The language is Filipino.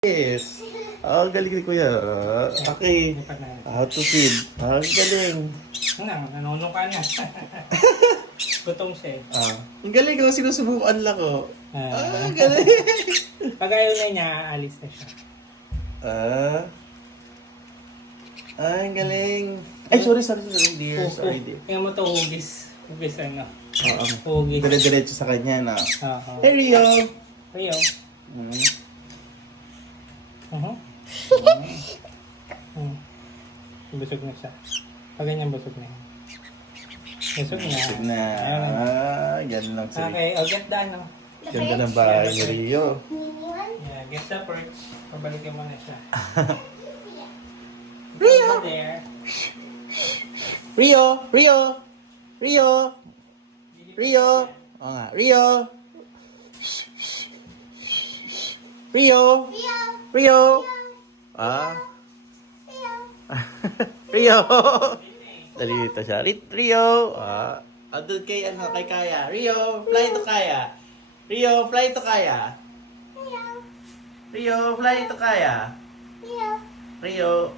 Yes. Galing ni Kuya. Okay. How to feed. Galing. Nanunong ka na. Gutom siya eh. Ang galing ko. Sinusubukan lang ko. Galing. Pag ayaw na niya, aalis na siya. Ang galing. Ay, sorry, dear. Sorry, dear. Kaya mo to hugis. Hugis ano. Hugis. Dire-diretso sa kanya na. Oo. Hey, Rio. Rio. Busog na siya. Pag ganyan busog na yan. Busog na. Busog na. Ganun lang sila. Okay, I'll get that no. Ganda ng bahay ni Rio. Yeah, get the perch. Pabalikin mo na siya. Rio! There. Rio! Rio! Rio! Rio! Oo nga. Rio! Rio! Rio! Rio! Dali dito siya. Rio! Andun kay Kaya. Rio! Fly to Kaya! Rio! Fly to Kaya! Rio! Fly to Kaya! Rio!